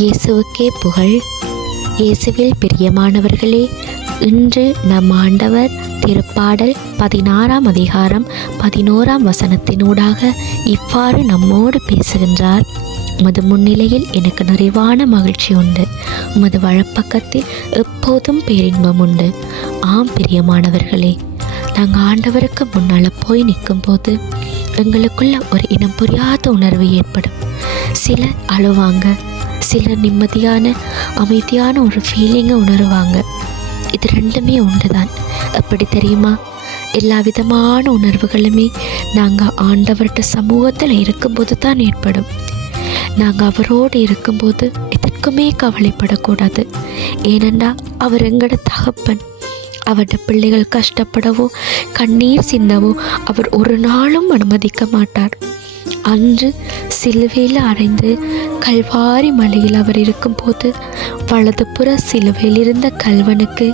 இயேசுவுக்கே புகழ். இயேசுவில் பிரியமானவர்களே, இன்று நம் ஆண்டவர் திருப்பாடல் 16 அதிகாரம் 11 வசனத்தினூடாக இவ்வாறு நம்மோடு பேசுகின்றார். உமது முன்னிலையில் எனக்கு நிறைவான மகிழ்ச்சி உண்டு, உமது வலப்பக்கத்தில் எப்போதும் பேரின்பம் உண்டு. ஆம் பிரியமானவர்களே, நாங்கள் ஆண்டவருக்கு முன்னால் போய் நிற்கும் போது எங்களுக்குள்ள ஒரு இனம் புரியாத உணர்வு ஏற்படும். சிலர் அழுவாங்க, சிலர் நிம்மதியான அமைதியான ஒரு ஃபீலிங்கை உணருவாங்க. இது ரெண்டுமே உண்டு தான். எப்படி தெரியுமா? எல்லா விதமான உணர்வுகளுமே நாங்கள் ஆண்டவர்கிட்ட சமூகத்தில் இருக்கும்போது தான் ஏற்படும். நாங்கள் அவரோடு இருக்கும்போது எதற்குமே கவலைப்படக்கூடாது. ஏனென்றா அவர் எங்களோட தகப்பன். அவருடைய பிள்ளைகள் கஷ்டப்படவோ கண்ணீர் சிந்தவோ அவர் ஒரு நாளும் அனுமதிக்க மாட்டார். அன்று சிலுவையில் அறைந்து கல்வாரி மலையில் அவர் இருக்கும்போது வலதுபுற சிலுவையில் இருந்த கல்வனுக்கு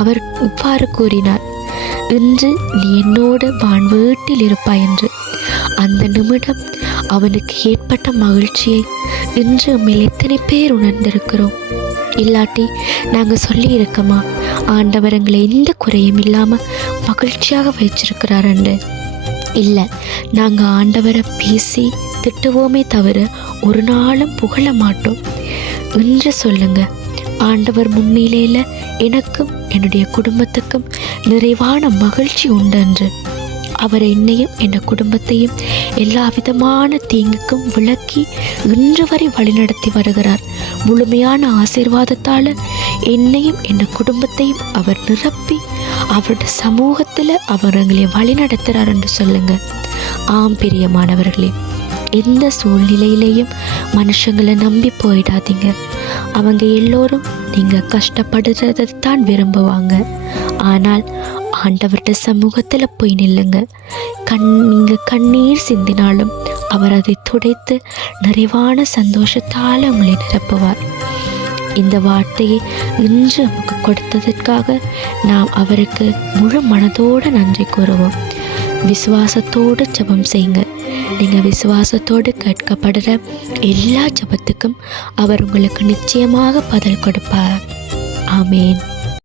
அவர் இவ்வாறு கூறினார், இன்று நீ என்னோடு வான் வீட்டில் இருப்பாய் என்று. அந்த நிமிடம் அவனுக்கு ஏற்பட்ட மகிழ்ச்சியை இன்று மேல் எத்தனை பேர் உணர்ந்திருக்கிறோம்? இல்லாட்டி நாங்கள் சொல்லி இருக்கோமா, ஆண்டவர் எங்களை எந்த குறையும் இல்லாமல் மகிழ்ச்சியாக வச்சிருக்கிறாருண்டு? இல்லை, நாங்கள் ஆண்டவரை பேசி திட்டுவோமே தவிர ஒரு நாளும் புகழ மாட்டோம். இன்று சொல்லுங்க, ஆண்டவர் முன்னிலையில் எனக்கும் என்னுடைய குடும்பத்துக்கும் நிறைவான மகிழ்ச்சி உண்டு என்று. அவர் என்னையும் என் குடும்பத்தையும் எல்லா விதமான தீங்குக்கும் விலக்கி இன்று வரை வழிநடத்தி வருகிறார். முழுமையான ஆசீர்வாதத்தால் என்னையும் என் குடும்பத்தையும் அவர் நிரப்பி அவருடைய சமூகத்தில் அவர் எங்களை வழிநடத்துகிறார் என்று சொல்லுங்க. ஆம் பிரியமானவர்களே, எந்த சூழ்நிலையிலையும் மனுஷங்களை நம்பி போயிடாதீங்க. அவங்க எல்லோரும் நீங்கள் கஷ்டப்படுறதை தான் விரும்புவாங்க. ஆனால் ஆண்டவர்கிட்ட சமூகத்தில் போய் நில்லுங்க. நீங்கள் கண்ணீர் சிந்தினாலும் அவர் அதை துடைத்து நிறைவான சந்தோஷத்தால் உங்களை நிரப்புவார். இந்த வார்த்தையை இன்று நமக்கு கொடுத்ததற்காக நாம் அவருக்கு முழு மனதோடு நன்றி கூறுவோம். விசுவாசத்தோடு ஜெபம் செய்யுங்க. நீங்கள் விசுவாசத்தோடு கேட்கப்படுற எல்லா ஜெபத்துக்கும் அவர் உங்களுக்கு நிச்சயமாக பதில் கொடுப்பார். ஆமேன்.